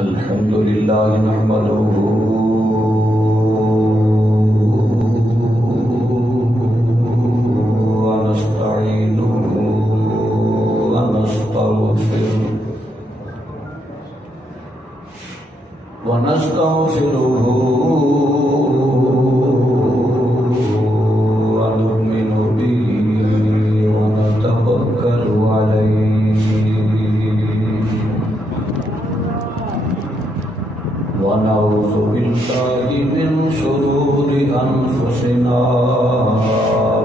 الحمد لله نحمده ونستعينه ونستغفره ونؤمن به ونتوكل عليه ونعوذ بالله من شرور أنفسنا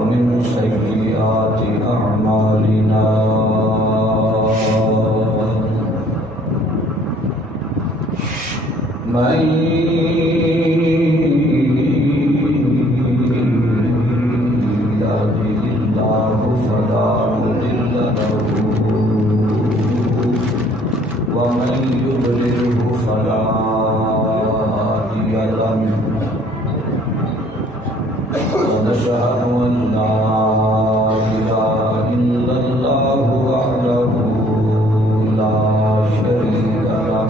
من سيئات أعمالنا من يهده الله فلا مضل له ومن يضلله فلا هادي له ونشهد أن لا إله إلا الله وحده لا شريك له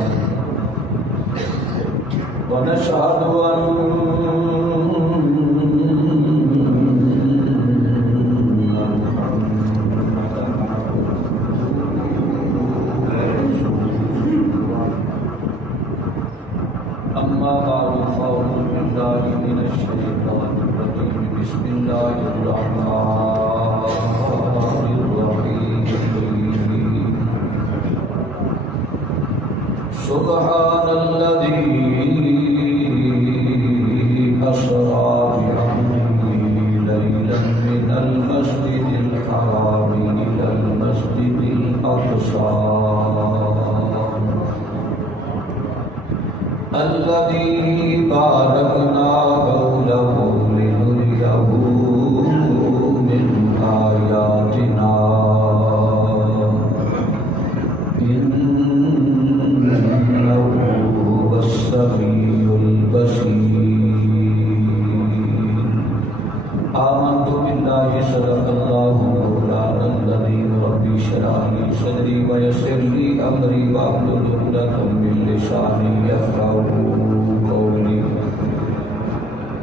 ونشهد أن أما بعد فأعوذ بالله من الشيطان الرجيم بسم الله الرحمن الرحيم سبحان الذي أسرى بعبده ليلا من المسجد الحرام إلى المسجد الأقصى الذي باركنا حوله لنريه من آياتنا إنه هو السميع البصير آمنت بالله صدق الله مولانا العظيم ربي اشرح لي صدري ويسر لي أمري واحلل عقدة من لساني يفقهوا قولي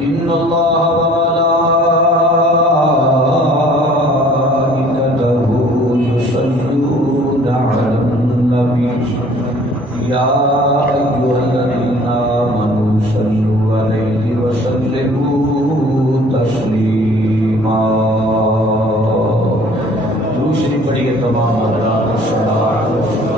إن الله وملائكته يصلون على النبي يا أيها الذين آمنوا صلوا عليه وسلموا تسليما دوسری پڑھی ہے تمام حضرات الصلاۃ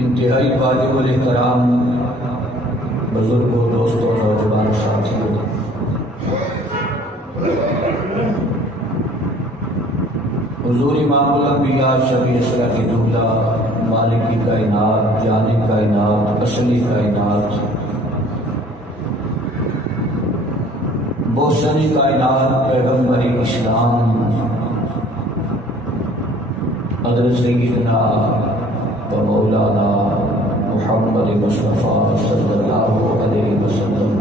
انتہائی واجب الاحترام بزرگوں دوستوں نوجوان ساتھیوں حضور امام الانبیاء شفیع اسرا کی دولہ مالکی کائنات جانی کائنات اصلی کائنات محسنی کائنات پیغمبری اسلام حضرت سیدنا و مولانا محمد مصطفیٰ صلی اللہ علیہ وسلم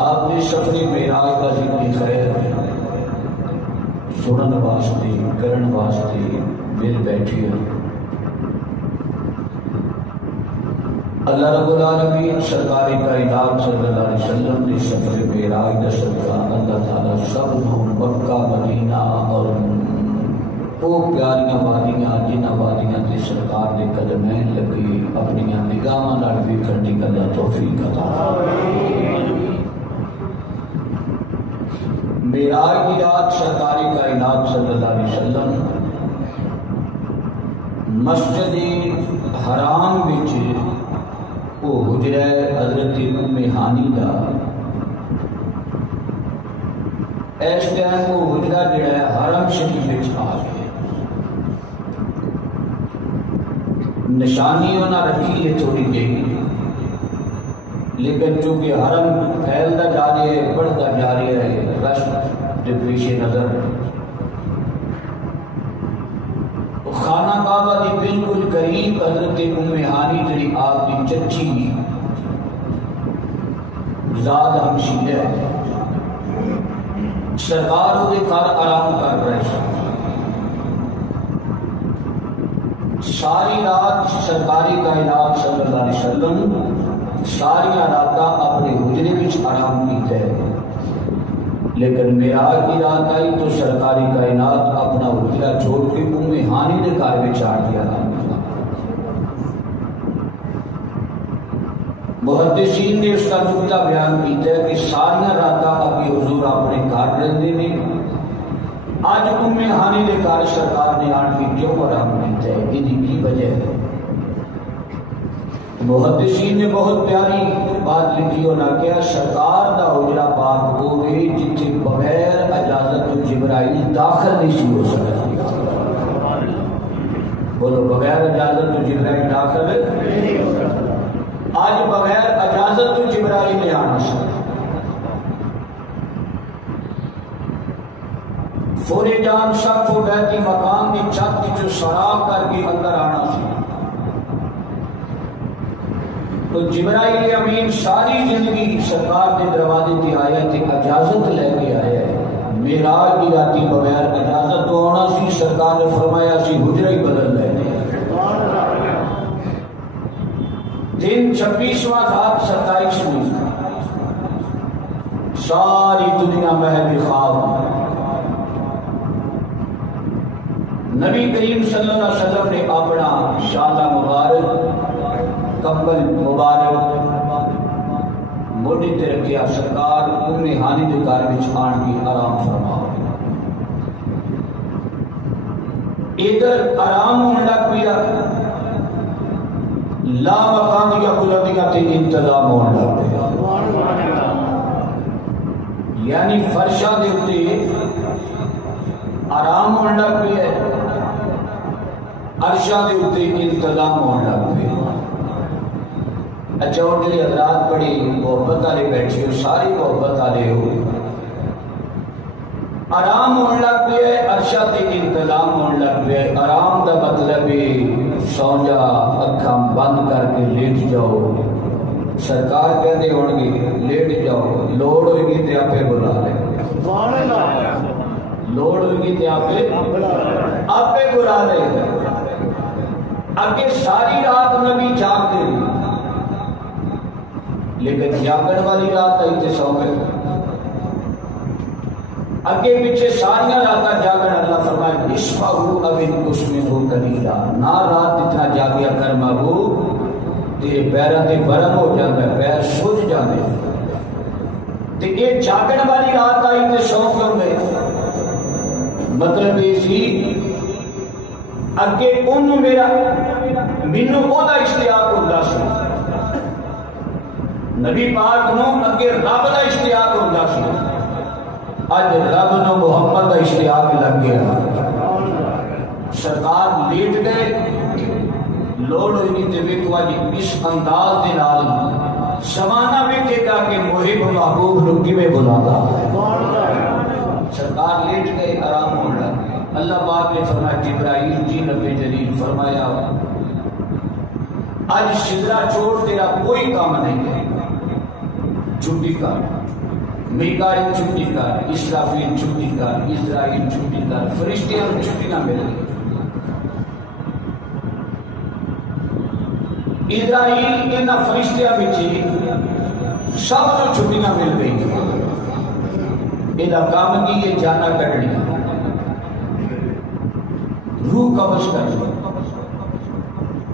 آپ نے سفری معراج کا ذکر خیر سنن واسطے کرن واسطے مل بیٹھی ہے اللہ رب العالمین سرکار کائنات صلی اللہ علیہ وسلم نے سفر معراج کا صدقہ اللہ تعالیٰ سب کو مکہ مدینہ اور وہ پیاریاں وادیاں جنہ وادیاں تے سرکار دے قدمین لگی اپنی نگاہاں نال ویکھن دی اللہ توفیق عطا معراج کی رات سرکار کائنات صلی اللہ علیہ وسلم مسجد حرام وچ وہ حجرہ حضرت ام ہانی دا اس ٹائم وہ حجرہ جڑا ہے حرم شریف وچ آ گیا، نشانی انہاں رکھی ہے تھوڑی جی، لیکن چونکہ حرم پھیلتا جا رہا ہے، بڑھتا جا رہا ہے، رش کے پیش نظر خانہ کعبہ دی بالکل قریب حضرت ام ہانی جڑی آپ کی چچی ذات ہمشی ہے، سرکار وہ گھر آرام کر رہے ہیں۔ ساری رات سرکاری کائنات صلی اللہ علیہ وسلم ساری رات اپنے حجرے وچ آرام کیتا ہے، لیکن معراج کی رات آئی تو سرکاری کائنات اپنا حجرہ چھوڑ کے ام ہانی نے گھر میں چاڑ دیا۔ محدثین نے اس کا نقطہ بیان کیتا ہے کہ ساری رات ابھی حضور اپنے گھر رہندے نے، اج ام ہانی نے گھر سرکار نے آن کے کیوں آرام کیتا ہے، یہ کی وجہ ہے؟ محدثین نے بہت پیاری بات لکھی، اور نہ کیا سرکار دا حجرہ پاک ہوئے جتنے بغیر اجازت جبرائیل داخل نہیں سی ہو سکتا۔ بولو بغیر اجازت جبرائیل داخل نہیں ہو سکتا، آج بغیر اجازت جبرائیل نے آنا سکتا۔ فورے جان سقف بیت مقام کی چھت کی جو سراغ کر کے اندر آنا سکتا، تو جبرائیل امین ساری زندگی سرکار کے دروازے تے آیا تھے، اجازت لے کے آیا ہے۔ معراج کی راتی بغیر اجازت تو ہونا سی، سرکار نے فرمایا سی حجرہ ہی بدل لینے۔ دن 26واں رات 27ویں، ساری دنیا محب خواب، نبی کریم صلی اللہ علیہ وسلم نے اپنا شالہ مبارک کمبل مبارک موڈی تے رکھیا، سرکار ام ہانی دے گھر وچ آن کے آرام فرما۔ ادھر آرام ہونے لگ پیا، لا مقامیا بلندیاں تے انتظام ہونے لگ پیا، یعنی فرشاں دے اوتے آرام ہونے لگ پیا، عرشاں دے اوتے انتظام ہونے لگ پیا۔ اچھا اور جی حضرات بڑی محبت والے بیٹھے ہو، ساری محبت والے ہو، آرام ہونے لگ پیا، عرشاں تے انتظام ہونے لگ پیا۔ آرام دا مطلب ہے سو جا، اکھاں بند کر کے لیٹ جاؤ، سرکار کہتے ہون گے لیٹ جاؤ، لوڑ ہوئے گی تے آپے بلا لے، لوڑ ہوئے گی تے آپے بلا لے۔ اگے ساری رات نبی جاگ دے، لیکن جاگن والی رات آئی تے سو گئے، اگے پیچھے ساری رات جاگن، اللہ فرمائے نصفہ او انقص منہ قلیلا، نہ رات اتنا جاگیا کر محبوب تیرے پیراں تے برم ہو جاتا ہے، پیر سج جاندے۔ تے یہ جاگن والی رات آئی تے سو کیوں گئے؟ مطلب یہ سی اگے انہوں میرا مینوں او دا اشتیاق ہوندا سی، نبی پاک نو اگے رب دا اشتیاق ہوندا سی، اج رب نو محمد دا اشتیاق لگ گیا۔ سرکار لیٹ گئے، لوڑ ہوئی تے ویکھو اج اس انداز دے نال زمانہ ویکھے گا کہ محب محبوب نو کیویں بلاتا ہے۔ سرکار لیٹ گئے، آرام ہونے لگ گئے۔ اللہ پاک نے فرمایا جبرائیل جی رب جلیل فرمایا آج سدرا چھوڑ تیرا کوئی کام نہیں ہے، چھٹی کر، میکائیل چھٹی کر، اسرافیل چھٹی کر، اسرائیل چھٹی کر، فرشتیاں چھٹی نہ مل گئی۔ اسرائیل انہاں فرشتیاں وچ سب کو چھٹیاں مل گئی، یہ کام کی یہ جانا کٹنی، روح قبض کرنی،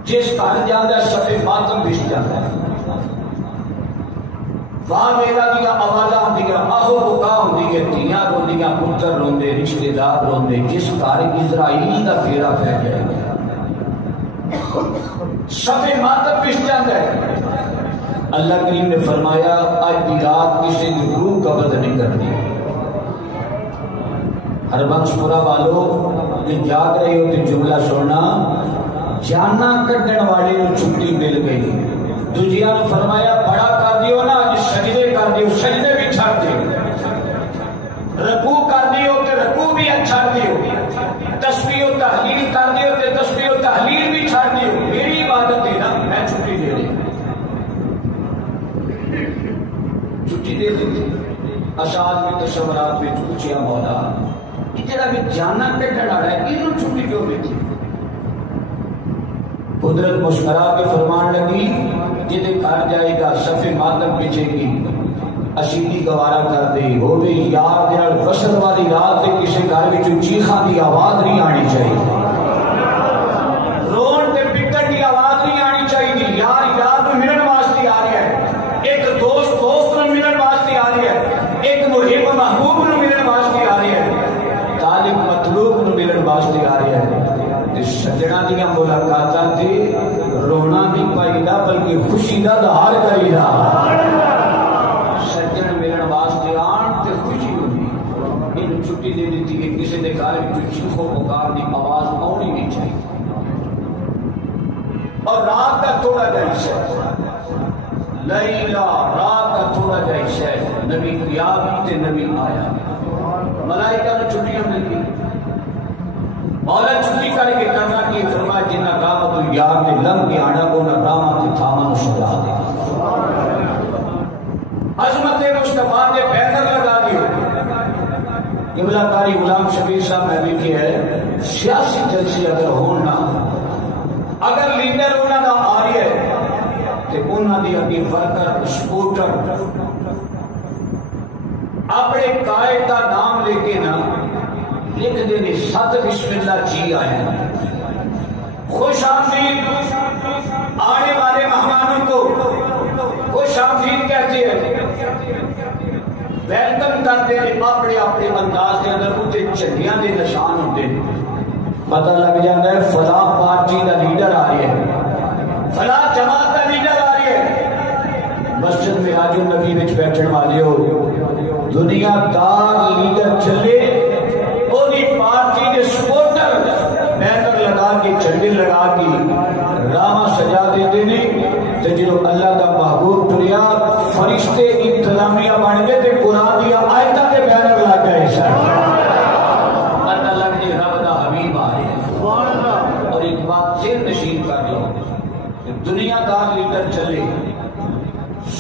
جس گھر جانا سفے ماتم بچ جاتا ہے، وہاں میرا دیا آوازاں ہوندیاں، آہو بکا ہوندی ہے، دھیاں روندیاں، پتر روندے، رشتے دار روندے، جس گھر اسرائیل دا پھیرا پھیل جائے گا سفے ماتم بچ جاتا ہے۔ اللہ کریم نے فرمایا آج دی رات کسی کی روح قبض نہیں کرنی، ہربنس پورا والو جی جاگ رہے ہو تو جملہ سننا، جانا کٹن والے نو چھٹی مل گئی، دوجیاں نے فرمایا بڑا کر دیو نا اج سجدے کر دیو، سجدے بھی چھڑ دیو، رکوع کر دیو تے رکوع بھی چھڑ دیو، تسبیح و تحلیل کر دیو تے تسبیح و تحلیل بھی چھڑ دیو، میری عبادت ہے نا میں چھٹی دے رہی، چھٹی دے دی اشعار میں تصورات میں پوچھیا مولا جڑا بھی جانا کٹن والا ہے اینوں چھٹی کیوں دیتی؟ قدرت مسکرا کے فرمان لگی جدے گھر جائے گا صف ماتم بچے گی، اشیدی گوارا کر دے ہو بھی یار دے نال وصل والی رات تے کسے گھر وچ چیخاں دی آواز نہیں آنی چاہیے، رون تے پٹن دی آواز نہیں آنی چاہیے، یار یار نوں ملن واسطے آ رہا ہے، ایک دوست دوست نوں ملن واسطے آ رہا ہے، ایک محب محبوب نوں ملن واسطے آ رہا ہے، طالب مطلوب نوں ملن واسطے آ رہا ہے، تے سجنا دیاں ملاقاتاں تے رونا نہیں پائی دا بلکہ خوشی دا اظہار کری دا، سجن ملن واسطے آن تے خوشی ہوئی، اینوں چھٹی دے دیتی کہ کسی دے گھر وچ چیخو پکار دی آواز آنی نہیں چاہیے، اور رات کا تھوڑا جا حصہ لیلا، رات کا تھوڑا جا حصہ نبی گیا بھی تے نبی آیا، ملائکہ نے چھٹیاں مل گئی، مولا چھٹی کر کے کرنا کی فرمایا جنہ رحمت یار نے لم کے آنا کو نہ رحمت تھامن سجا دے، عظمت مصطفیٰ نے بہتر لگا دیو، قبلہ کاری غلام شبیر صاحب نے بھی کی ہے، سیاسی جلسے اگر ہونا اگر لیڈر ہونا دا آ رہی ہے تے انہاں دی اگے ورکر سپورٹر اپنے قائد دا نام لے کے نا لکھ دے نے سات بسم اللہ جی آئے ہیں، خوش آمدید آنے والے مہمانوں کو خوش آمدید کہتے ہیں، ویلکم کرتے ہیں اپنے اپنے انداز کے اندر اتے جھنڈیاں دے نشان ہوتے ہیں، پتہ لگ جاتا ہے فلاں پارٹی کا لیڈر آ رہی ہے، فلاں جماعت کا لیڈر آ رہی ہے، مسجد میں آجو نبی وچ بیٹھن والے ہو، دنیا دار لیڈر چلے وہی پارٹی کے سپورٹر بینر لگا کے جھنڈے لگا کے راما سجا دیتے نہیں، تو جو اللہ کا محبوب ٹریا فرشتے انتظامیہ بن گئے تے قرآن دیا آیتاں کے بینر لگ گئے سر، پتہ لگ جائے رب دا حبیب آ رہے ہیں، اور ایک بات ذہن نشین کر لو، دنیا دار لیڈر چلے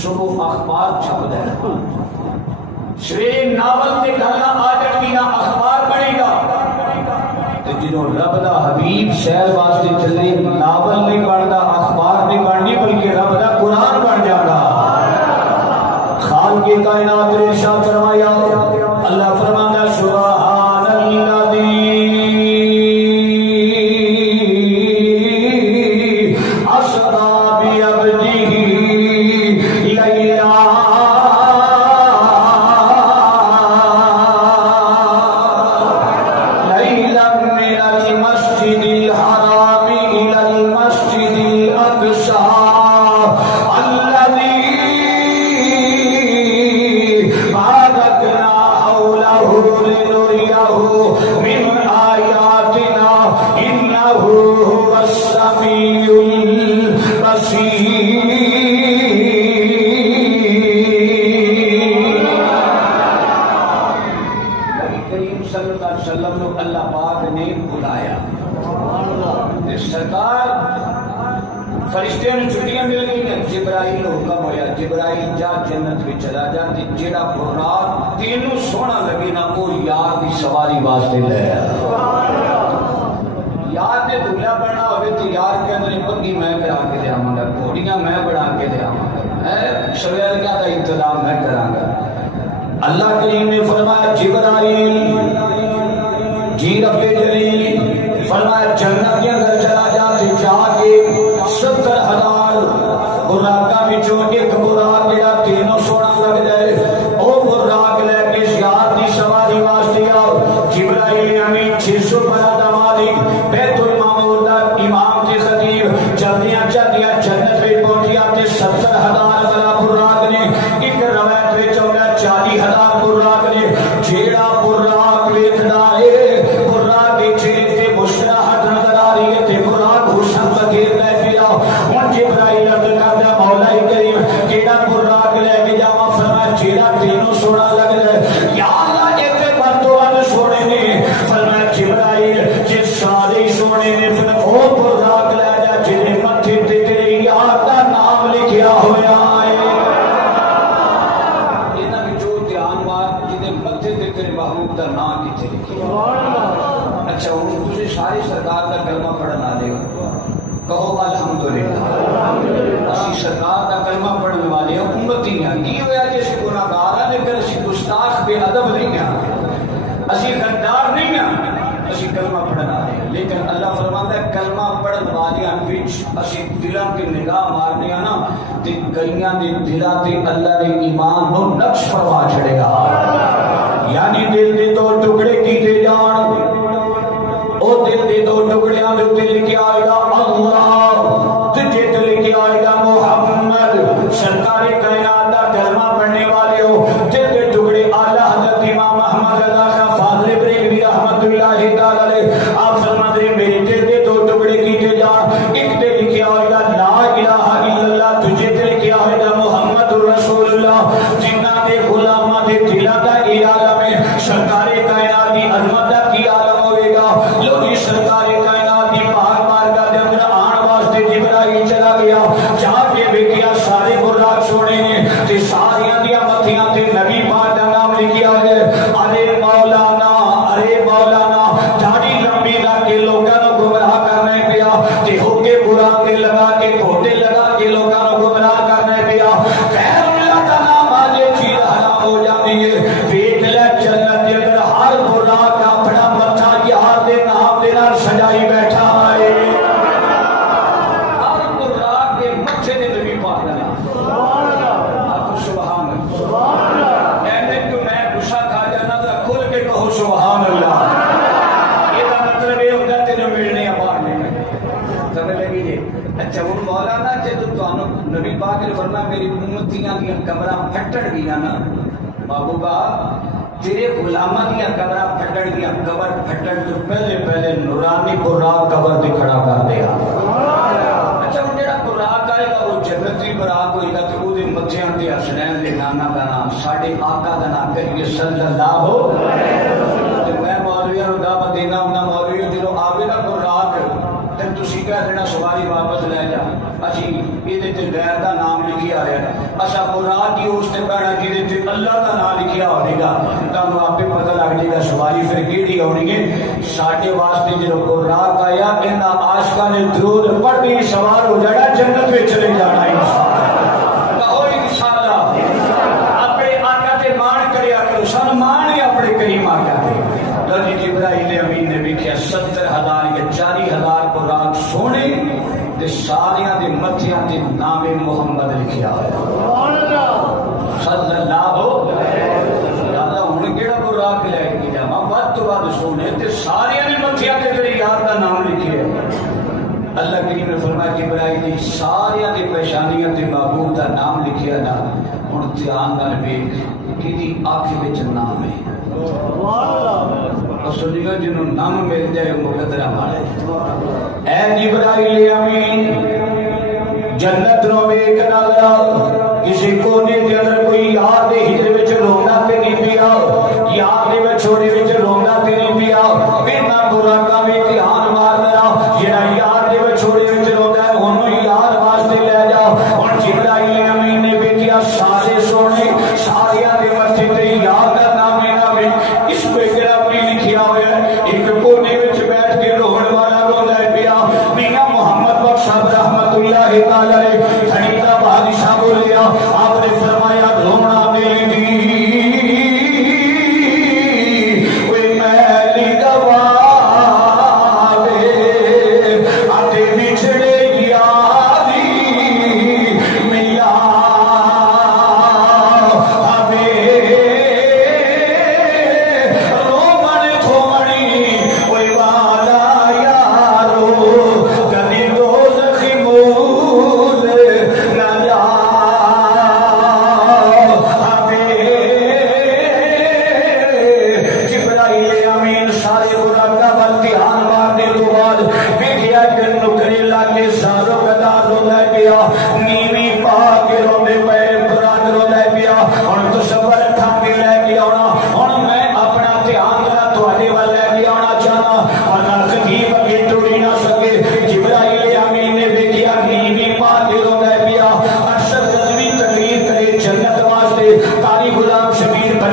صبح اخبار چھپ دے، سویرے ناول تے گلاں آ جانگیاں اخبار بنے گا، تے جنہوں رب دا حبیب شہر واسطے چلے ناول نہیں بنتا اخبار نہیں بننی بلکہ رب دا قرآن بن جانا، خالق کائنات نے ارشاد فرمایا، اللہ فرماتا سبحان الذی اسری بعبدہ لیلا فرشتے نے چھٹیاں مل گئی ہیں، جبرائیل حکم ہویا جبرائیل جا جنت میں چلا جا تے جیڑا براق تینوں سونا لگے نا وہ یار دی سواری واسطے لے یار نے دلہا بننا ہوئے تو یار کے اندر پگی میں کرا کے دے آواں گا، گھوڑیاں میں بنا کے دے آواں گا، سویرگاں دا انتظام میں کراں گا، اللہ کریم نے فرمایا جبرائیل جی رب جلیل فرمایا جنت کے اندر چلا جاتے جا کے 70,000 براقہ بچوں ایک براق جڑا تینوں سونا لگ جائے او براق لے کے یار دی سواری واسطے آؤ، جبرائیل امین 600 بنا مالک بیت المعمور دا امام کے خطیب چلدیاں چلدیاں جنت میں پہنچیا تے 70,000 والا براق نے ایک روایت وچ آندا 40,000 براق نے جیڑا براق ویکھدا تینوں سونا لگ جائے یا اللہ ایتھے بد تو بد سونے نے فرمایا جبرائیل جے سارے سونے نے پھر او براق لے جا جے متھے تے تیرے یار دا نام لکھیا ہویا ہے انہاں وچوں دھیان مار جے متھے تے تیرے محبوب دا نام کتے لکھیا سبحان اللہ اچھا ہن تسی ساری سرکار دا کلمہ پڑھن والے ہو کہو الحمدللہ اسی سرکار دا کلمہ پڑھنے والے امتی ہیں کی ہویا جیسے گناہگار ہیں لیکن اسی گستاخ بے ادب نہیں ہیں اسی غدار نہیں ہیں اسی کلمہ پڑھن والے ہیں لیکن اللہ فرماتا ہے کلمہ پڑھن والیاں وچ اسی دلاں تے نگاہ مارنے نا تے کئیاں دے دلاں تے اللہ نے ایمان نو نقش فرما چھڑے گا یعنی دل دے دو ٹکڑے کیتے جان او دل دے دو ٹکڑیاں دے تے لکھیا آئے گا اللہ تجھے تے لکھیا آئے گا محمد سرکار کائنات دا کلمہ پڑھنے والے ہو دل دے ٹکڑے اعلی حضرت امام احمد رضا خان فاضل بریلوی رحمت اللہ تعالی علیہ آپ فرماتے ہیں میرے دل دے دو ٹکڑے کیتے جان ایک تے لکھیا آئے گا لا الہ الا اللہ تجھے تے لکھیا آئے گا محمد رسول اللہ جنہاں دے غلاماں دے دلاں دا اے عالم ہے سرکار کائنات دی عظمت دا کی عالم ہوئے گا لوگی سرکار کائنات دی پاک بارگاہ دے اندر آن واسطے جبرائیل چلا گیا جا کے ویکھیا سارے براق سونے نے تے ساریاں دیاں متھیاں تے نبی پاک دا نام لکھیا ہے ارے مولانا داڑھی لمبی لا کے لوکاں نو گمراہ کرنا پیا تے ہو کے براق تے لگا کے کھوٹے لگا کے لوکاں نو گمراہ کرنا پیا غیر اللہ دا نام آجے چیز حرام ہو جاتی ہے ویکھ لے جنت دے اندر ہر براق اپنا متھا یار دے نام دے نال سجائی بیٹھا ہے ہر براق دے متھے تے نبی پاک دا نام سبحان اللہ آپ سبحان اللہ اینے تو میں غصہ کھا جانا تے کھل کے کہو سبحان اللہ یہ دا مطلب یہ ہوندا تینوں ملنے پاک نہیں سمجھ لگی جی اچھا ہن مولانا جے تانوں نبی پاک نے فرمایا میری امتیاں دیاں قبراں پھٹڑ گیاں نا محبوبہ تیرے غلاماں دیاں قبراں پھٹڑ گیاں قبر پھٹن تو پہلے نورانی براق قبر تے کھڑا کر دیا اچھا ہن جڑا براق آئے گا وہ جنتی براق ہوئے گا تے اودے متھیاں تے حسنین دے نانا دا نام ساڈے آقا دا نام کریے صلی اللہ علیہ وسلم تے میں مولویاں نوں دعوت دینا ہوندا مولوی جدوں آوے نا براق تے تسی کہہ دینا سواری واپس لے جا اسی یہ تے غیر دا نام لکھیا ہے اسا براق کی اس تے پڑھنا جے تے اللہ دا نام لکھیا ہوے گا تانوں آپ پتہ لگ جائے گا سواری پھر کیڑی ہونی ہے ساڈے واسطے جدوں براق آیا انہاں عاشقاں نے درود پڑھ کے سوار ہو جانا جنت وچ چلے جانا انشاءاللہ کہو انشاءاللہ اپنے آقا تے مان کریا کرو سن مان ہے اپنے کریم آقا تے لوگ جبرائیل امین نے لکھیا 70,000 یا 40,000 براق سونے تے ساریاں دے متھیاں تے نام محمد لکھیا ہے سبحان اللہ صلی اللہ علیہ وسلم ہن کیڑا براق لے کے جاواں ود تو ود سونے تے ساریاں دے متھیاں تے تیری یار دا نام لکھیا ہے اللہ کریم نے فرمایا جبرائیل دی ساریاں دے پیشانیاں تے محبوب دا نام لکھیا نا ہن دھیان نال ویکھ کدی آنکھ وچ نام ہے سبحان اللہ سنیو جنوں نام مل جائے مقدرہ والے اے جبرائیل امین جنت نو ویکھ نال کسی کونے دے اندر کوئی یار دے ہجر وچ روندا تے نہیں پیا یار دے وچھوڑے وچ روندا تے نہیں پیا اینا براقاں وچ دھیان مارنا جڑا یار دے وچھوڑے وچ روندا ہے اونوں یار واسطے لے جا ہن جبرائیل امین نے ویکھیا سارے سونے ساریاں دے متھے تے یار دا نام ہے اس کو لکھیا ہوا ہے ایک کونے وچ بیٹھ کے روہن والا روندا ہے پیا میاں محمد بخش صاحب رحمت اللہ تعالی علیہ گھڑی دا بادشاہ بولیا آپ نے فرمایا رونا میری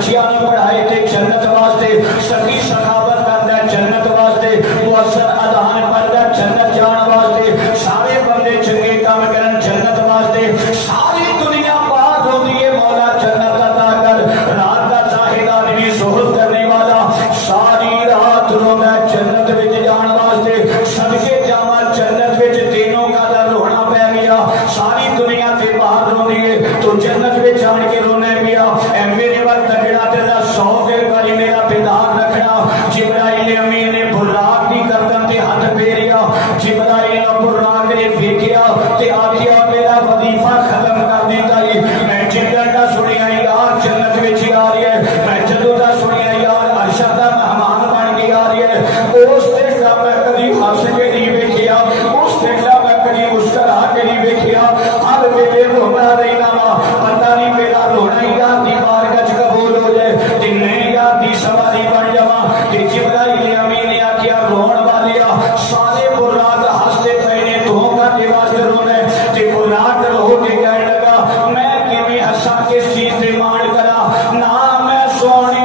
بچیاں نوں پڑھائے تے جنت واسطے، سکی سخاوت کردا جنت واسطے، مؤثر اذان پڑھدا جنت جان واسطے، سارے بندے چنگے کام کرن جنت واسطے، ساری دنیا پاک ہوندی ہے مولا جنت عطا کر، رات دا زاہدان بھی زہد کرنے والا ساری رات روندا جنت وچ جان واسطے، صدقے جاواں جنت وچ تینوں کا رونا پہ گیا، ساری دنیا تے باہر روندی ہے تو جنت وچ جان کے رونا پیا، اے میرے ول تگڑا تیرا شوق ہے کلی میرا بیدار رکھنا، جبرائیل امین نے براق دی گردن تے ہاتھ پھیریا، جبرائیل نے براق نے ویکھیا تے آکھیا میرا وظیفہ ختم کر دیتا ہے، میں جدوں دا سنیا یار جنت وچ آ رہی ہے، میں جدوں دا سنیا یار عرش دا مہمان بن کے آ رہی ہے، اس تے میں کبھی ہنس کے نہیں ویکھیا، اس تے میں کبھی مسکرا کے نہیں ویکھیا، ہر ویلے رونا رہنا وا، پتہ نہیں میرا رونا یار دی بارگاہ وچ قبول ہو جائے تے میں یار دی سواری بن جاواں، تے جبرائیل امین نے آکھیا رون والیا سارے براق ہنستے پئے نے تو کا دے واسطے رونا ہے، تے براق رو کے کہنے لگا میں کیویں ہساں کس چیز تے مان کراں، نہ میں سونی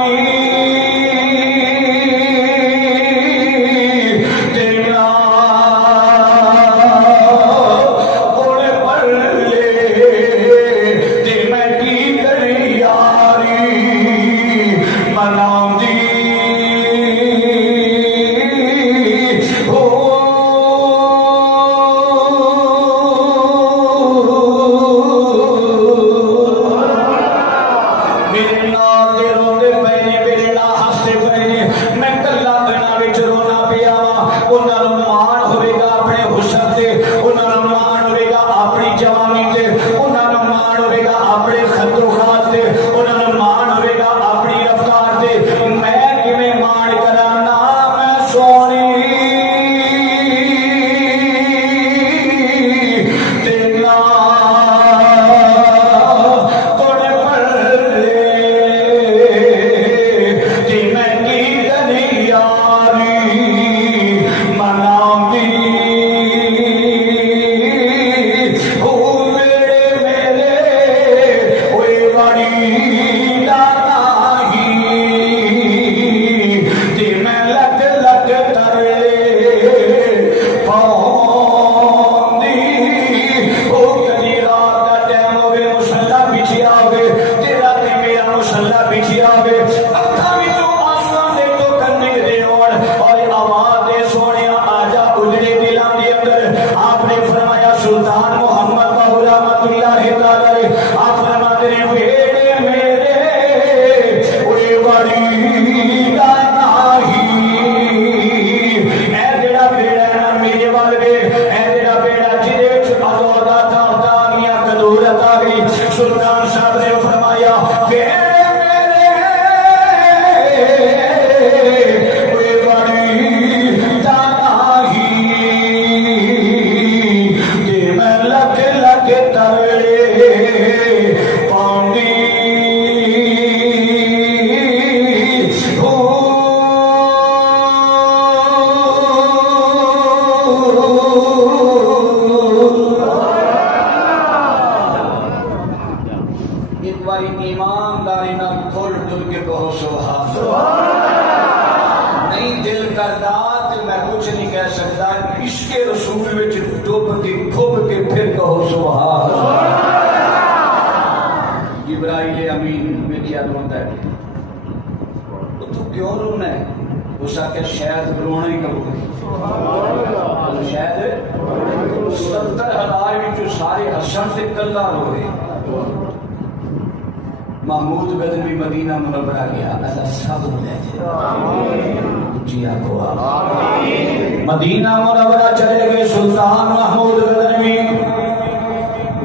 محمود غزنوی مدینہ منورہ گیا، اللہ سب لے جی آگو مدینہ منورہ چلے گئے سلطان محمود غزنوی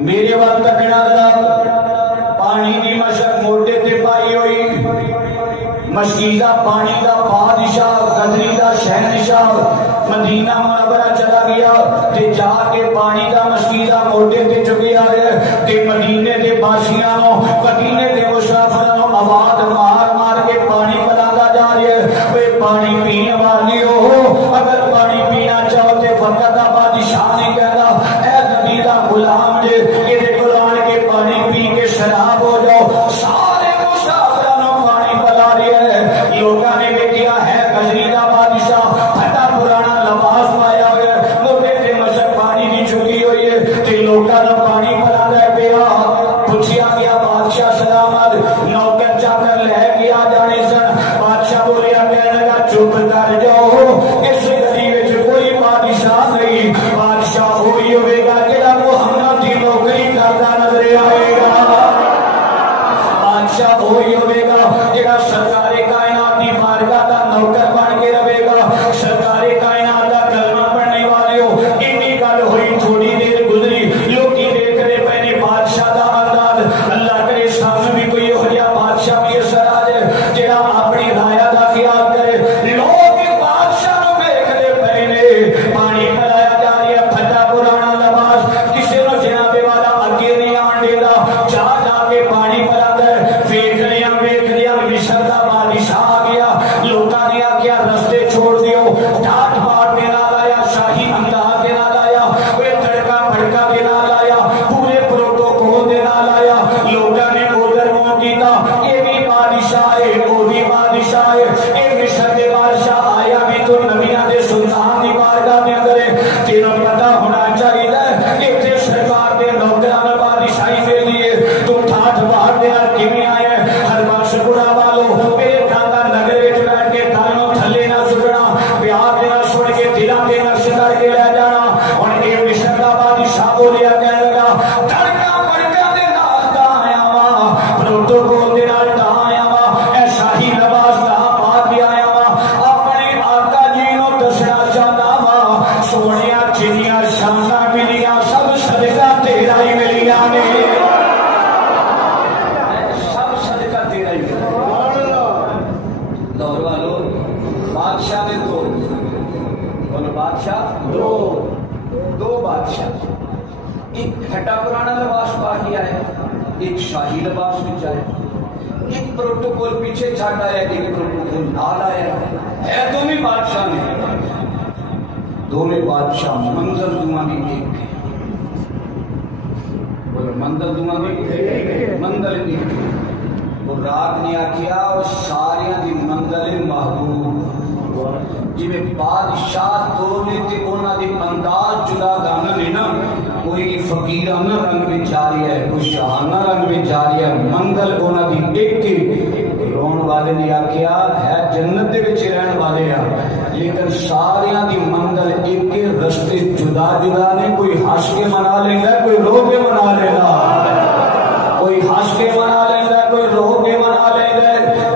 میرے وقت تکڑا دا پانی دی مشک موٹے تے پائی ہوئی، مشکیزہ پانی دا بادشاہ غزنی دا شہنشاہ مدینہ منورہ چلا گیا تے جا کے پانی دا مشکیزہ موٹے تے چکے آئے تے مدینے دے باشیاں مدینے دے مسافروں آواز مار مار کے پانی پلاتا جا رہے ہیں، پانی پینے والی ہو اگر پانی پینا چاہو تے وقت بادشاہ نہیں کہتا اے نبی دا غلام جے یہ غلام کے پانی پی کے شراب ہو جاؤ، سارے مسافروں پانی آ جانے سن. بادشاہ بولیا کہنے لگا چپ کر جاؤ, اس گلی وچ کوئی بادشاہ نہیں. بادشاہ وہی ہوئے گا جڑا محمد دی نوکری کرتا نظر آئے گا. بادشاہ وہی ہوئے گا جڑا سرکار کائنات دی بارگاہ دا نوکر بن کے رہے گا. سرکار کائنات دا کلمہ پڑھنے والے ہو. اتنی گل ہوئی, تھوڑی دیر گزری, لوکی دیکھ رہے پے نے بادشاہ دا انداز. اللہ کرے سامنے بھی کوئی ہو جا بادشاہ بھی اثر آ جائے جڑا اپنی رایا دا خیال کرے. لوگ بادشاہ نو دیکھ رہے پے نے, پانی پلایا جا رہا ہے, پھٹا پرانا لباس, کسی نو جناب والا اگے نہیں آن دیتا. جا جا کے پانی پلا دے. ویکھ لیا مصر دا بادشاہ آ گیا. لوکاں نے آخیا رستے چھوڑ دیو. ٹاٹ باٹ دے نال آیا, شاہی انداز دے نال آیا, کوئی تڑکا بھڑکا دے نال آیا, پورے پروٹوکول دے نال آیا. لوکاں نے ادھر منہ کیتا, یہ بھی بادشاہ ہے, وہ بھی بادشاہ ہے. یہ مصر دے بادشاہ آیا بھی تو نبیاں دے سلطان دی بارگاہ دے اندر ہے. تینوں پتہ ہونا چاہیے اتنے سرکار دے نوکراں نال بادشاہی دے لیے تم ٹھاٹ باٹ دے نال کیویں آئے. ہر بخش برا والو میرے کھانا نگر وچ بیٹھ کے دانوں تھلے نہ سٹنا, پیار دے نال سن کے دلاں دے نقش کر کے لے جانا. ہن اے مصر دا بادشاہ بولیا کہنے لگا تڑکا بڑکا دے نال تا آیا وا, پروٹوکول دے نال تا آیا وا, اے شاہی لباس دا پا کے آیا وا. اپنے آقا جی نو دسنا چاہتا وا سونیا جنیاں شاناں ملیاں سب صدقہ تیرا ہی ملیاں نے. بادشاہ نے دو بادشاہ, ایک پھٹا پرانا لباس پا کے آئے, ایک شاہی لباس میں آئے. ایک پروٹوکول پیچھے چھٹ آیا, ایک پروٹوکول نال آیا. ہے دونوں بادشاہ نے, دونوں بادشاہ منزل دونوں کی ایک ہے. منزل دونوں کی منزل ایک ہے. رات نے آخیا سارے دی منزل محبوب. جی بادشاہ دو نے تے انہاں دی انداز جدا گانا نہیں نا, کوئی فقیرانہ رنگ میں جاری ہے, کوئی شاہانہ رنگ میں جاری ہے. منزل انہاں دی ایک ہی. رون والے نے آخیا ہے جنت دے وچ رہن والے آ, لیکن سارے دی منزل ایک ہی, رستے جدا جدا نے. کوئی ہنس کے منا لیندا, کوئی رو کے منا لیندا, کوئی ہنس کے منا لیندا, کوئی رو کے منا لیندا.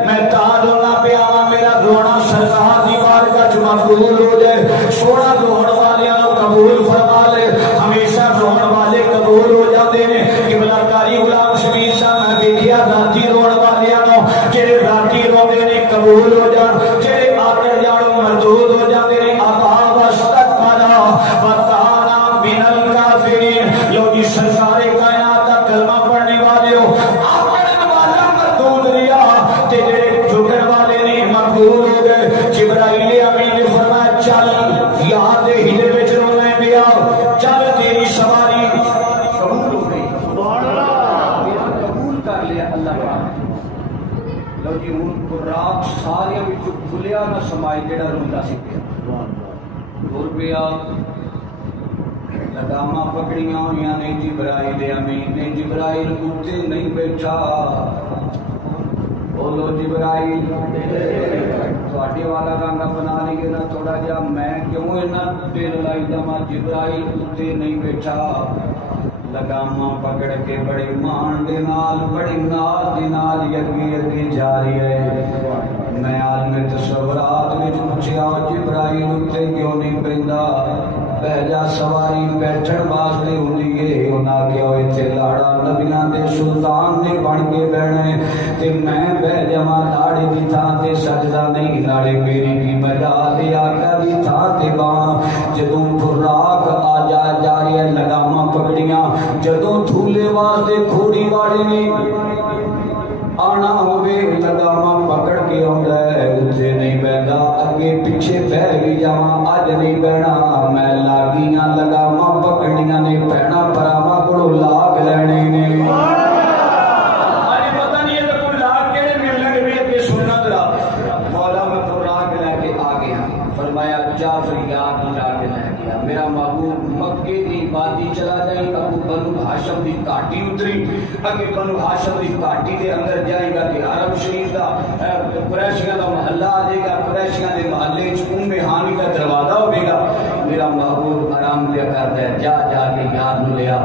میں تا رونا پیا میرا رونا سرکار دی بارگاہ وچ مقبول ہو جائے. سونا روਣ والیاں نو قبول فرما لے, ہمیشہ روਣ والے قبول ہو جاندے نے. قبلہ کاری غلام شبیر صاحب نے دیکھیا راتی روਣ والیاں نو جڑے راتی روندے نے قبول ہو جان, جڑے آکر جانو مردود ہو جاندے نے. آقا واستغفرا وکانا من الکافرین. لو جی سرکار کائنات دا کلمہ پڑھنے والے ہو, آکڑن والا مردود لیا تے جڑے جھکن والے نے مقبول ہو گئے. جبرائیل امین نے فرمایا چل یار دے ہجر وچ رونے پیا, چل تیری سواری قبول ہو گئی. قبول کر لیا اللہ پاک. لو جی ہوں رات سارے وچ کھلیا نہ سمائی جڑا روندا سی پیا. پیا لگاما پکڑیاں ہوئی نے جبرائیل امین نے. جبرائیل اتنے نہیں بیٹھا. بولو جبرائیل تھوڑے والا رنگ بنا لیے نا تھوڑا جا, میں کیوں اینا دل لائی دما. جبرائیل اتنے نہیں بیٹھا. لگاما پکڑ کے بڑی مان دے نال بڑی ناز دے نال اگے اگے جا رہی ہے. میں عالم تصورات میں پوچھیا جبرائیل اتنے کیوں نہیں پیندا. بہجا سواری بیٹھن واسطے ہوندی ہے. انہاں کہو ایتھے لاڑا نبیاں دے سلطان نے بن کے بہنے تے میں بہ جاواں لاڑے دی تھاں تے سجدہ نہیں. لاڑے میری بھی بجا تے آقا دی تھاں تے باں. جدوں براق آ جا رہی ہے لگاما پکڑیاں, جدوں دھولے واسطے کھوڑی واڑے نے آنا ہوئے لگاما پکڑ کے آندا ہے. اتنے نہیں بہندا, اگے پیچھے بہ بھی جاواں اج نہیں بہنا. میں لاگیاں لگاما پکڑیاں نے بہنا پراواں کولوں لاگ لینے نے. اج پتہ نہیں ہے کوئی لاگ کہڑے ملنے کے بھی اگے سننا ذرا. مولا میں براق لے کے آ گیا. فرمایا جعفر یاد لا کے لے گیا. میرا محبوب مکے دی وادی چلا جائے, ابو بنو ہاشم دی کاٹ گھاٹی اتری اگے بنو ہاشم دی گھاٹی دے اندر جائے گا کہ عرب شریف دا قریشیاں دا محلہ آ جائے گا قریشیاں دے محلے چ ہانی کا دروازہ ہوئے گا میرا محبوب آرام لیا کرتا ہے جا جا کے یاد نو لیا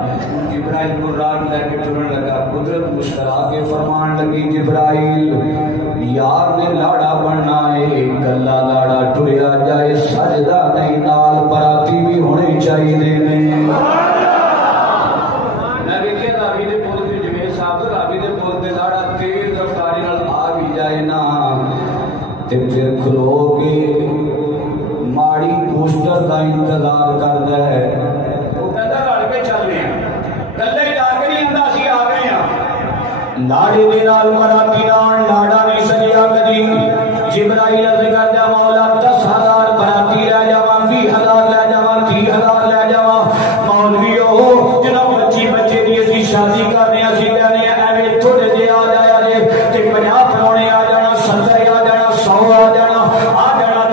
جبرائیل کو راگ لے کے ٹرن لگا قدرت مسکرا کے فرمان لگی جبرائیل یار نے لاڑا بننا ہے کلا لاڑا ٹریا جائے سجدہ نہیں نال براتی بھی ہونے چاہیے نے پھر کھلو کے ماڑی پوسٹر کا انتظار کرتا ہے وہ کہتا لڑ کے چلنے کلے جا کے نہیں آتا سی آ گئے ہیں لاڑے دے نال مراتی نال لاڑا نہیں سجیا کدی جبرائیل عرض کردا مولا 10,000 براتی لے جاواں 20,000 لے جاواں 30,000 لے جاواں مولویو جناب بچی بچے دی اسی شادی کرنے اسی کہنے ایویں تھوڑے جے آ جایا جے تے 50 پرونے آ جانا 70 آ جانا 100 آ جانا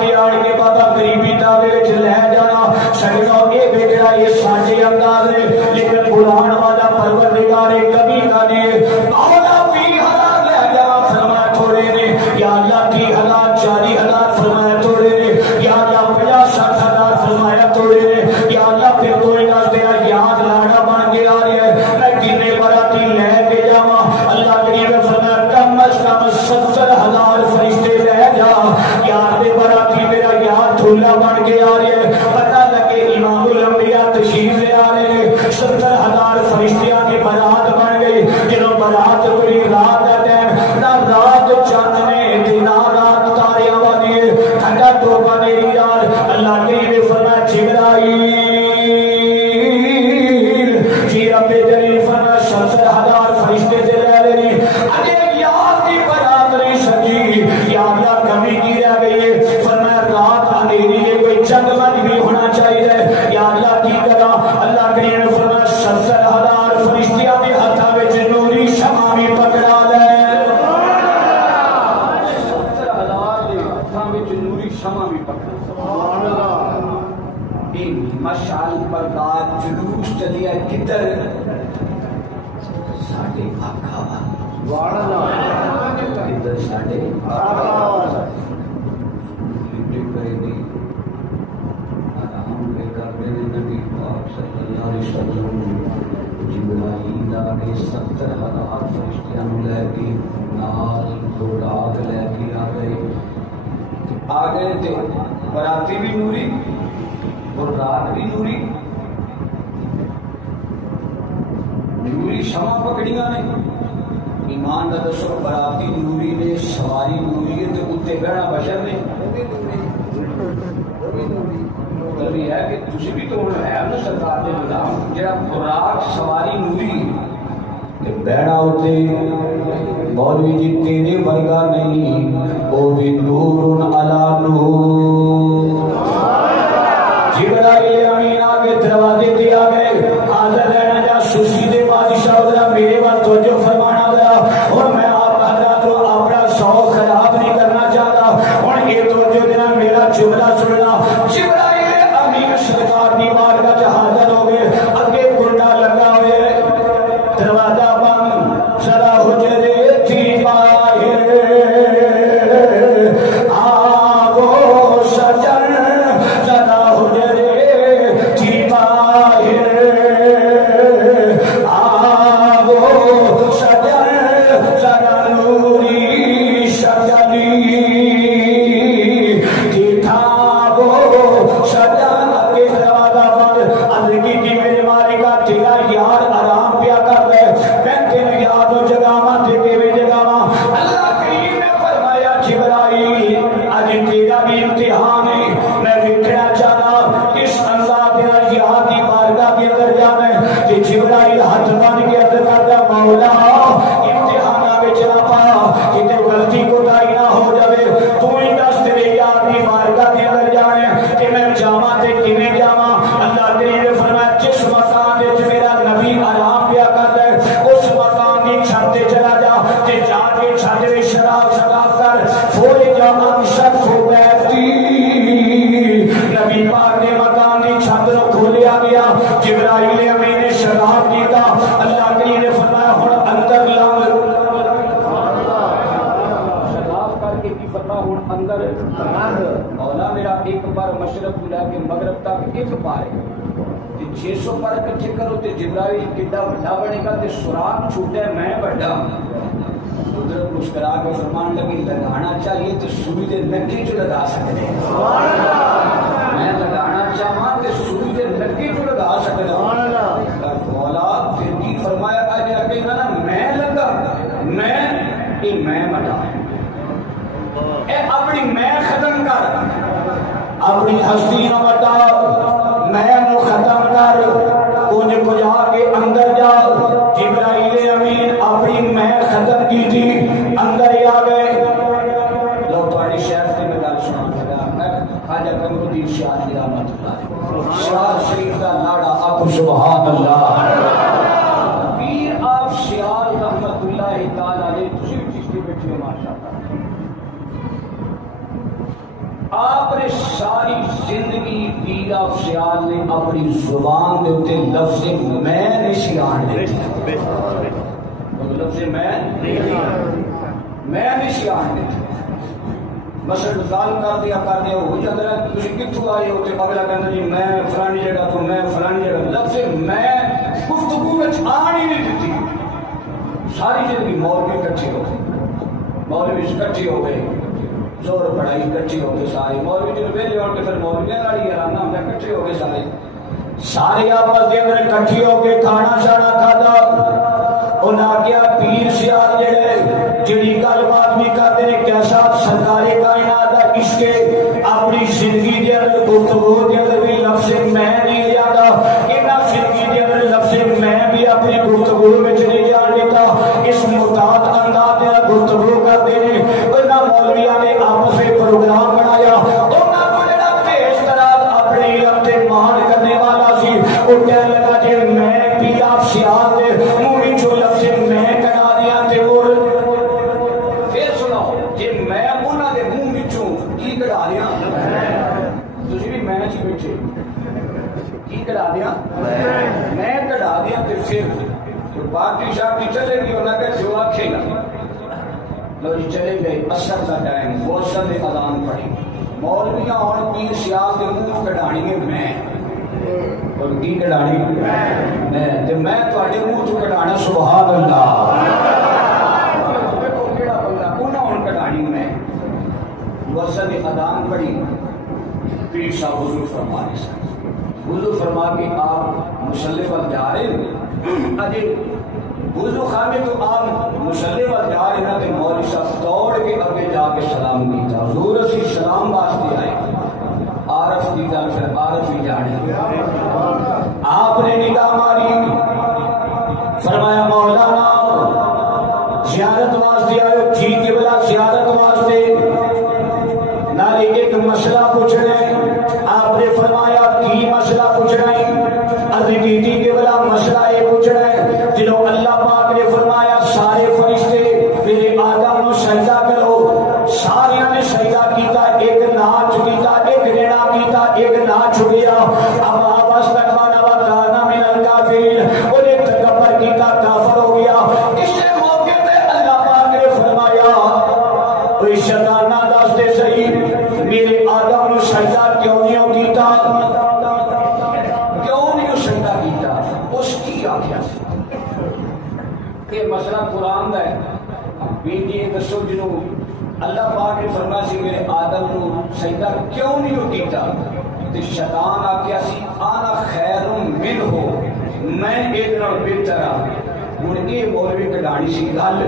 تے آڑ کے بابا غریبی دا وچ لے جانا سجدو اے بیٹا یہ ساجے انداز ہے لیکن قرآن والا پروردگار کبھی نہ دے مولا 20,000 لے جا فرمایا تھوڑے نے یا اللہ 30,000 40,000 فرمایا تھوڑے نے یا اللہ 50-60,000 فرمایا تھوڑے نے یا اللہ پھر تو انہاں تیرا یاد لاڑا بن کے آ رہا ہے میں کنے براتی لے کے جاواں اللہ کریم فرمایا کم از کم 70,000 فرشتے لے جا یار دے براتی میرا یاد دھولا بن کے آ رہا ہے پتہ لگے امام الانبیاء تشریف لے آ رہے ہیں 70,000 فرشتیاں کی برات بن گئی جنہوں برات بڑی رات ہے ٹائم نہ رات چاند نے نہ رات تاریاں والی ٹھنڈا توبہ میری یار اللہ کریم فرمایا جبرائیل جی رب جلیل فرمایا 70,000 فرشتے سے لے لے اجے یار دی برات نہیں سجی یا اللہ کمی کی رہ گئی ہے فرمایا رات اندھیری ہے کوئی جگمگ بھی ہونا چاہیے یا اللہ کی کرا اللہ کریم فرمایا 70,000 فرشتیاں دے ہتھاں وچ نوری شمع بھی پکڑا لے 70,000 دے ہتھاں وچ نوری شمع بھی پکڑا سبحان اللہ اے مشعل بردار جلوس چلیا کدھر ساڈے آقا سبحان اللہ کدھر ساڈے آقا نبی پاک صلی اللہ علیہ وسلم جبرائیل آگے 70,000 فرشتیاں لے کے نال براق لے کے آ گئے تے براتی بھی نوری براق بھی نوری نوری شمع پکڑیاں نے ایمان دا دسو براتی نوری نے سواری نوری تے اتے بہنا بشر نے ہے کہ تجھے بھی تو ہے نا سرکار دے نظام جڑا براق سواری نوری تے بہنا ہوتے مولوی جی تیرے ورگا نہیں وہ بھی نور علی نور جبرائیل امین آگے دروازے تے آ گئے حاضر رہنا جا سوسی دے بادشاہ ذرا میرے بات توجہ فرمانا ذرا اور میں آپ حضرات کو اپنا شوق خراب نہیں کرنا چاہتا اور یہ توجہ دینا میرا جملہ سننا جبرائیل سرکار دی بارگاہ وچ حاضر ہو گئے اگے کنڈا لگا ہوئے دروازہ بند ذرا حجرے تھی باہر آو سجن ذرا حجرے تھی باہر آو سجن ذرا نوری شجلی دیکھا وہ سجن تیرا یار آرام پیا کر لے میں تیرے یاد و جگاواں تے کیویں جگاواں اللہ کریم نے فرمایا جبرائیل اج تیرا بھی امتحان ہے میں ویکھنا چاہنا اس اللہ تیرا یاد دی بارگاہ کے اندر جانا ہے تے جبرائیل ہاتھ بن کے عرض کردا مولا امتحاناں وچ نہ پا کتے غلطی کوتاہی نہ ہو جاوے تو ہی دس تیرے یاد دی بارگاہ کے اندر جانا ہے کہ میں جاواں تے کیویں جاواں اللہ کریم نے فرمایا جس مقام میرا نبی آرام پیا کرتا ہے اس مقام کی چھت تے چلا جا تے جا کے چھت میں شراب شراب کر فوری جا انشد ہو بیٹھی نبی پاک نے مقام کی چھت کو کھولیا گیا جبرائیل امین نے شراب پیتا اللہ کریم نے کے کی فرما ہوں اندر مولا میرا ایک بار مشرق لے کے مغرب تک ایک بار ہے 600 پر اکٹھے کرو تے جبرائیل کڈا بڑا بنے گا تے سوراخ چھوٹا ہے میں بڑا قدرت مسکرا کے فرمان لگی لگانا چاہیے تو سوئی دے نکی جو لگا سکتے ہیں میں لگانا چاہاں تے سوئی دے نکی جو لگا سکتا ہوں مولا پھر کی فرمایا کہ اگے نا میں لگا میں بڑا اے اپنی میں ختم کر اپنی ہستی نہ بتا میں نو ختم کر انہیں کو جا کے اندر جا جبرائیل امین اپنی میں ختم کی تھی اندر ہی آ گئے لوگ تھوڑی شہر سے میں گل سنا لگا میں خواجہ قمرالدین شاہ جی رحمۃ اللہ شاہ شریف کا لاڑا آپ سبحان اللہ پیر آپ سیال رحمت اللہ تعالی علیہ تسی چشتی بیٹھے ماشاء اللہ آپ نے ساری زندگی پیر افسیال نے اپنی زبان دے اتے لفظ میں نشان دیتے لفظ میں نشان دیتے مثلا مثال کر دیا ہو جاتا ہے تسی کتھوں آئے ہوتے اگلا کہنا جی میں فلانی جگہ تو میں فلانی جگہ لفظ میں گفتگو میں آن ہی نہیں دیتی ساری زندگی مولوی کٹھے ہوتے مولوی کٹھے ہو گئے زور پڑھائی کٹھی ہو گئے سارے مولوی جن ویلے ہون کے پھر مولوی والی حیران ہم کٹھے ہو گئے سارے آپس دے اندر کٹھی ہو کے کھانا شانا کھادا انہاں کیا پیر سیال جڑے جڑی گل بات بھی کرتے ہیں کیسا سرکار کائنات دا عشق اپنی زندگی دے اندر گفتگو دے اندر بھی لفظ میں نہیں لیادا انہاں زندگی دے اندر لفظ میں بھی اپنی گفتگو وچ نہیں جان دیتا اس محتاط انداز دے گفتگو کرتے ہیں انہاں مولویاں نے آپس میں پروگرام بنایا انہاں کو جڑا پیش طرح اپنے علم تے مان کرنے والا سی وہ کہنے لگا جی میں پیر آپ سیال دے منہ جو لفظ میں کہا دیا تے وہ پھر سناؤ جی میں انہاں دے منہ وچوں کی کڑا دیا تسی بھی میں چ بیٹھے کی کڑا دیا میں کڑا دیا تے پھر پارٹی شارٹی چلے گی انہاں کہ جو آکھے گا لو جی چلے گئے اثر کا ٹائم وہ اثر نے اذان پڑھی مولویاں اور پیر سیال کے منہ کڑھانی ہے میں اور کی کڑھانی میں تے میں تواڈے منہ تو کڑھانا سبحان اللہ دیکھو کیڑا بندہ انہاں ہن کڑھانی میں وہ اثر نے اذان پڑھی پیر صاحب وضو فرما رہے سن وضو فرما کے آپ مصلی پر جا رہے اجے وضو خانے تو آپ مصلی پر جا رہے ہیں کہ مولوی صاحب دوڑ کے اگے جا کے سلام کیتا حضور اسی سلام واسطے آئے عارف کی گل پھر عارف ہی جانے آپ نے نگاہ ماری فرمایا مولانا زیارت واسطے آئے جی کے بلا زیارت واسطے نالے ایک مسئلہ پوچھنا ہے آپ نے فرمایا کی مسئلہ پوچھنا ہے عزیزی کے بلا مسئلہ یہ پوچھنا ہے جنہوں اللہ پاک نے فرمایا سارے فرشتے میرے آدم نو سجدہ کرو سارے نے سجدہ کیتا ایک ناچ کیتا ایک ریڑا کیتا ایک ناچ گیا اب آواز تکبانا و کانا من الکافرین انہیں تکبر کیتا کافر ہو گیا اس موقع پہ اللہ پاک نے فرمایا کوئی شیطانہ داستے صحیح میرے آدم نو سجدہ کیوں نہیں کیتا اس کی آخیا یہ مسئلہ قرآن دا ہے بیٹی دسو جنوں اللہ پاک نے فرمایا سی میرے آدم نو سجدہ کیوں نہیں کیتا تے شیطان آخیا سی انا خیر منہ میں ایک نال بہتر ہاں ہن یہ مولوی کڈانی سی گل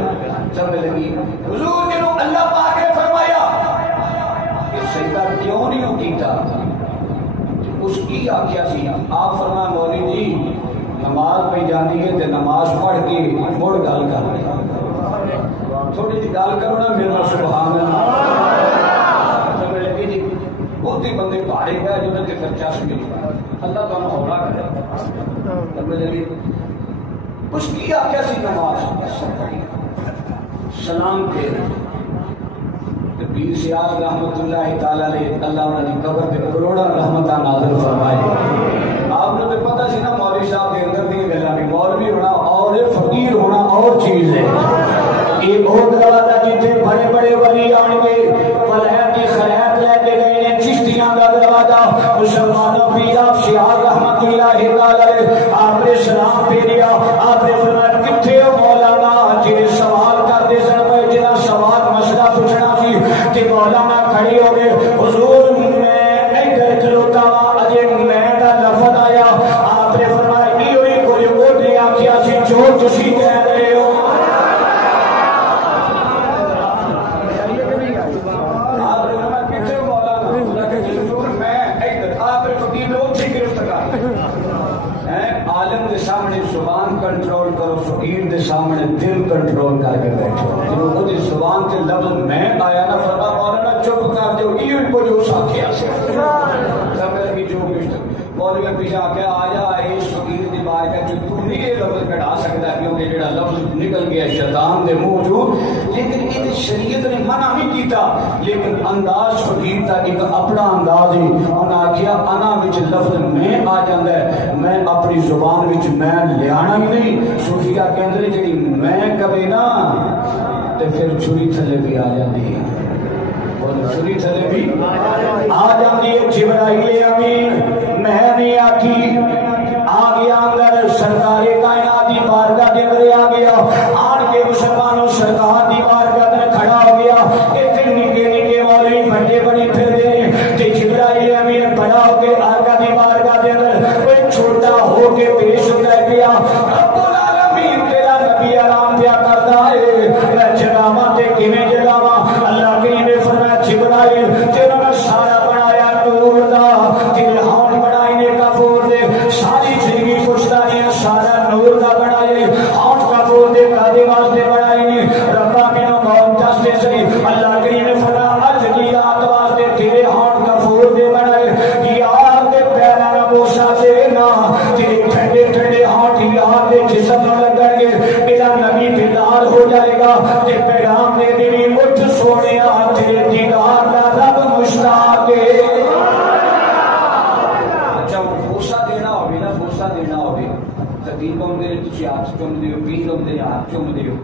سمجھ لگی حضور جنوں اللہ پاک نے فرمایا کہ سجدہ کیوں نہیں کیتا اس کی آخیا سی آپ فرمایا مولوی جی نماز پہ جانی ہے تے نماز پڑھ کے مڑ گل کر رہے تھوڑی جی گل کرو نا میرا سبحان اللہ سمجھ لگی جی بہت ہی بندے پہاڑے پہ جو کہ پھر چس ملی اللہ تعالیٰ ہولا کرے سمجھ لگی اس کی آخیا سی نماز پڑھی سلام پھیر پیر سیال رحمت اللہ تعالیٰ علیہ اللہ انہوں نے قبر پہ کروڑا رحمتہ نازل فرمائے آپ نے تو پتہ سی نا مولوی صاحب کے اندر دی گلا بھی مولوی ہونا اور فقیر ہونا اور چیز ہے یہ بہت گلا تھا جتنے بڑے بڑے ولی آن گے مولانا کھڑی ہو گئے حضور میں ادھر کھلوتا ہوا اجے میں دا لفظ آیا آپ نے فرمایا ایویں کوئی اوٹے آکھیا سی جو تسی کہہ رہے ہو سامنے زبان کنٹرول کرو فقیر دے سامنے دل کنٹرول کر کے بیٹھو جنہوں کو دی زبان کے لفظ میں آیا نا فرما مولانا چپ کر دو یہ کو جو ساکھیا سے سب لگی جو کچھ مولوی پیچھے آ کے آیا اس فقیر دی بات ہے جو تو نہیں یہ لفظ کڑا سکتا ہے کیونکہ جڑا لفظ نکل گیا شیطان دے منہ چوں لیکن یہ شریعت نے منع نہیں کیتا لیکن انداز فقیر دا ایک اپنا انداز ہے انہاں آکھیا انا وچ لفظ میں آ جاندا ہے میں اپنی زبان وچ میں لیانا ہی نہیں صوفیہ کہندے جڑی میں کبھی نا تے پھر چھری تھلے بھی آ جاندی ہے اور چھری تھلے بھی آ جاندی ہے جبرائیل امین میں نہیں آکی آ گیا اندر سرکار کائنات دی بارگاہ دے اندر آ گیا آن کے مسلمانوں سرکار دی بارگاہ دے کھڑا ہو گیا ایتھے نکے نکے مولوی بڑے بڑے پھر دے تے جبرائیل امین بڑا ہو کے آقا دی بارگاہ دے اندر کوئی چھوٹا ہو کے پیش ہوتا ہے پیا رب العالمین تیرا نبی آرام پیا کرتا ہے میں جگاواں تے کیویں جگاواں اللہ کریم نے فرمایا جبرائیل تیرا میں سارا بنایا نور دا تیرے ہون بنائی نے کفور دے ساری زندگی خوشداریاں سارا نور دا بنائے ہون کفور دے کادے واسطے بنائی نے ربا مینوں موت دس دے صحیح اللہ کریم نے فرمایا اج دی رات واسطے تیرے ہون کفور دے بنائے یار دے پیراں دا بوسا دے نا تیرے ٹھنڈے ٹھنڈے ہون یار دے جسم نوں لگن گے میرا نبی بیدار ہو جائے گا تے پیغام دے دی اٹھ سونیا تیرے دیدار دا رب مشتاق ہے دینا ہوگی تقریب ہوندے تسی ہاتھ چوم دیو پیر ہوندے ہاتھ چوم دیو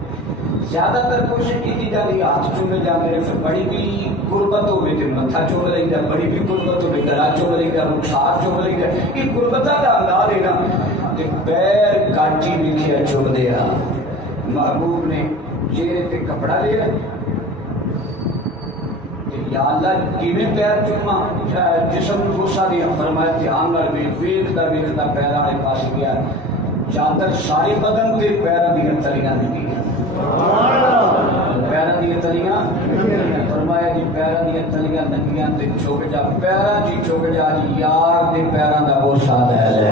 زیادہ تر کوشش کی جاتی ہاتھ چومے جاندے پھر بڑی بھی غربت ہوے تے متھا چوم لیندا بڑی بھی غربت ہوے گلا چوم لیندا رخسار چوم لیندا یہ غربتاں دا انداز ہے نا تے پیر کاٹی لکھیا چوم دیا محبوب نے چہرے تے کپڑا لیا یا اللہ کیویں پیر چوما جسم کو بوسا دیا فرمایا دھیان نال ویکھدا ویکھدا پیراں دے پاس گیا چادر سارے بدن تے پیراں دی تلیاں نکلیاں پیراں دی تلیاں فرمایا جی پیراں دی تلیاں نکلیاں تے چوک جا پیراں جی چوک جا جی یار دے پیراں دا بوسا لے لے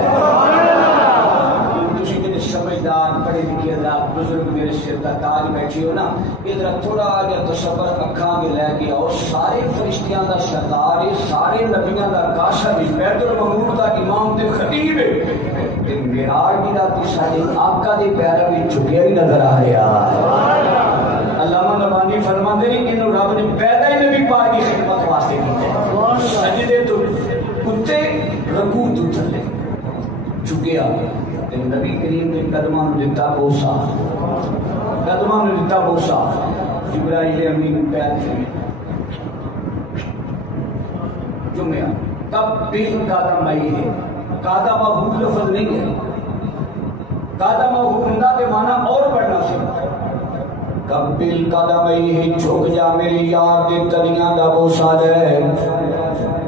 تسی جڑے سمجھدار پڑھے لکھے حضرات بزرگ میرے سر دا تاج بیٹھے ہو نا ادھر تھوڑا جہا تصور اکھاں کے لے کے آؤ سارے فرشتیاں دا سردار ہے سارے نبیاں دا کاشف ہے بیت المعمور دا امام تے خطیب ہے تے معراج دی رات سارے آقا دے پیراں وچ جھکیا ہی نظر آ رہا ہے علامہ نبانی فرماندے نے انہوں رب نے پیدا ہی نبی پاک کی خدمت واسطے کیتا ہے سجدے تو اتے رکوع تو تھلے جھکیا نبی کریم نے قدماں نوں دتا بوسا قدماں نوں دتا بوسا جبرائیل امین پیر تے جمعہ تب بل قدم آئی ہے قدم ہو لفظ نہیں ہے قدم ہو ہندا تے معنی اور پڑھنا سی کبل قدم آئی ہے جھک جا میرے یار دے تلیاں دا بوسا دے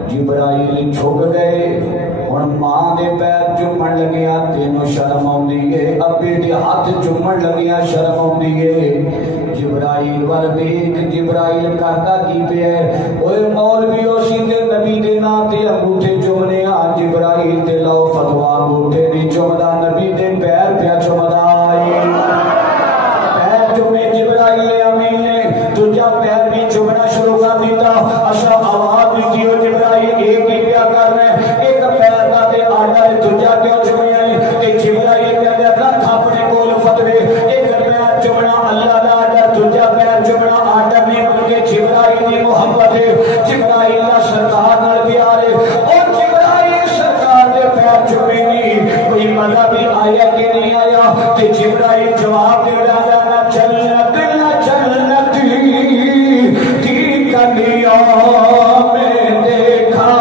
جبرائیل جھک گئے ہن ماں دے پیر چومن لگیا تینوں شرم آندی ہے ابے دے ہاتھ چومن لگیا شرم آندی ہے جبرائیل ول ویکھ جبرائیل کردا کی پیا اوے مولویو سیدھے نبی دے نام تے انگوٹھے چومنے آ جبرائیل تے لو فتوا انگوٹھے نہیں چومدا نبی دے پیر پیا چومدا پیر چومے جبرائیل امین نے دوجا پیر بھی چومنا شروع کر دیتا اچھا آواز دیتی ہو جبرائیل ایک ہی پیا کر رہے ایک آڈر دنیا کیوں چمیا ہے کہ جبرائیل کے اندر رکھ اپنے کول فتوے ایک پیر چمنا اللہ دا آڈر دنیا پیر چمنا آڈر نہیں بلکہ جبرائیل کی محبت ہے جبرائیل کا سرکار نال پیار ہے اور جبرائیل سرکار دے پیر چمے نہیں کوئی مطلب بھی آیا کہ نہیں آیا تے جبرائیل جواب دے ڈالا نہ جنت نہ جنت ٹھیک کلیا میں دیکھا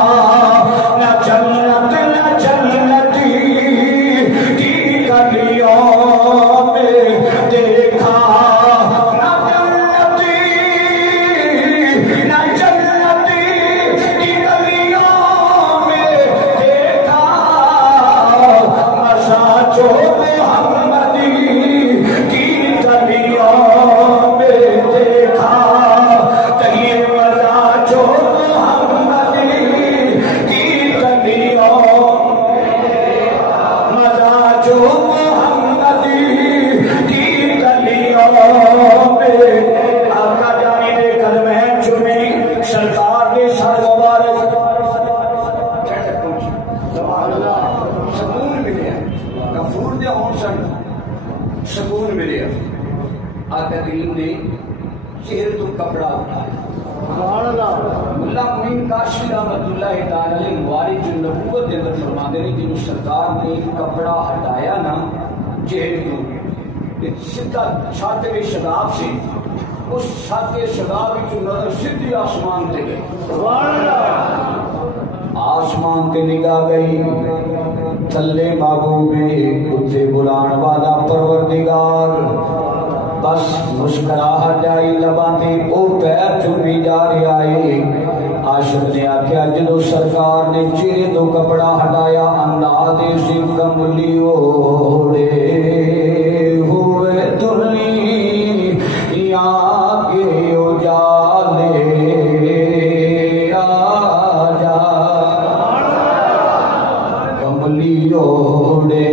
نہ جنت نہ جنتی ٹھیک کلیا میں دیکھا نہ جنتی نہ ملا معین کاشفی رحمۃ اللہ تعالی علیہ موارد النبوت دے اندر فرماتے ہیں جنہوں سرکار نے ایک کپڑا ہٹایا نا چہرے کو سیدھا چھاتے شگاف سے اس چھاتے شگاف کی نظر سیدھی آسمان تے گئی آسمان تے نگاہ گئی تھلے محبوبے اتھے بلان والا پروردگار بس مسکراہٹ آئی لباں تے او پیر چومی جا رہے آئے عاشق نے آکھیا جدو سرکار نے چہرے تو کپڑا ہٹایا انداز سے کملی اوڑے ہوئے دنیا کے اجالے آجا کملی اوڑے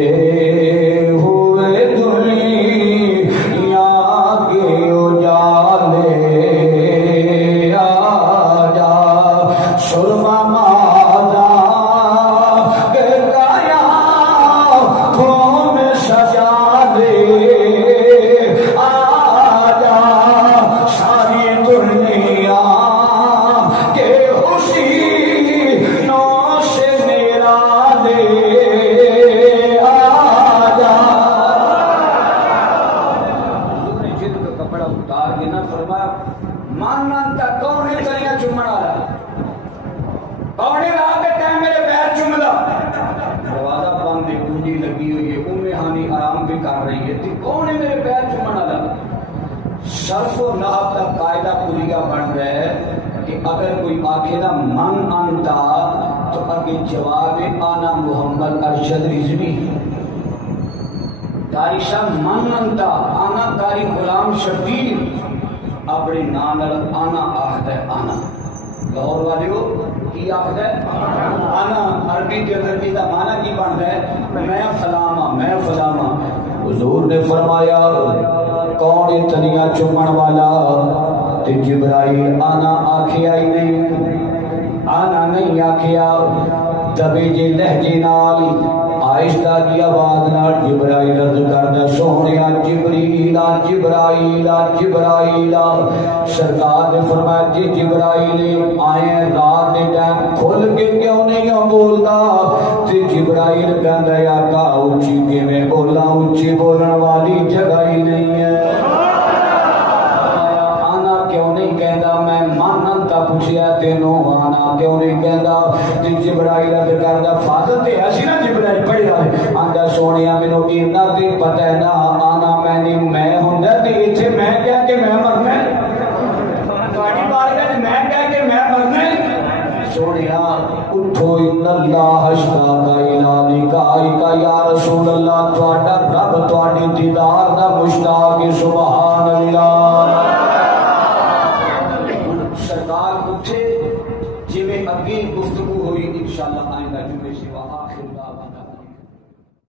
صرف و نحو کا قاعدہ کلیہ بن رہا ہے کہ اگر کوئی آکھے نا من انتا تو اگے جواب آنا محمد ارشد رضوی قاری صاحب من انتا آنا قاری غلام شبیر اپنے نانر آنا آخد ہے آنا لاہور والے ہو کی آخد ہے آنا عربی کے اندر کی معنی کی بن رہا ہے میں فلاما حضور نے فرمایا کون اتنیا چمن والا تے جبرائیل آنا آکھیا ہی نہیں آکھیا دبے جے لہجے نال آہستہ کی آواز نال جبرائیل عرض کردا سونیا جبرائیل سرکار نے فرمایا جی جبرائیل آئے رات دے ٹائم کھل کے کیوں نہیں بولدا تے جبرائیل کہندا یا کا اونچی کیویں بولا اونچی بولن والی جگہ ہی نہیں ہے میں مانن تا پوچھیا تینوں آنا کیوں نہیں کہندا تے جبرائیل عرض کردا فاضل تے اسی نا جبرائیل پڑھیا آندا سونیا مینوں کینا تے پتہ ہے نا آنا میں ہوندا تے ایتھے میں کہہ کے میں مرنا تہاڈی بارگاہ وچ میں کہہ کے میں مرنا سونیا اٹھو ان اللہ اشتاق الی لقائک یا رسول اللہ تہاڈا رب تہاڈی دیدار دا مشتاق ہے سبحان اللہ اگے گفتگو ہوئی انشاءاللہ آئندہ جمعے سے آخر دعوانا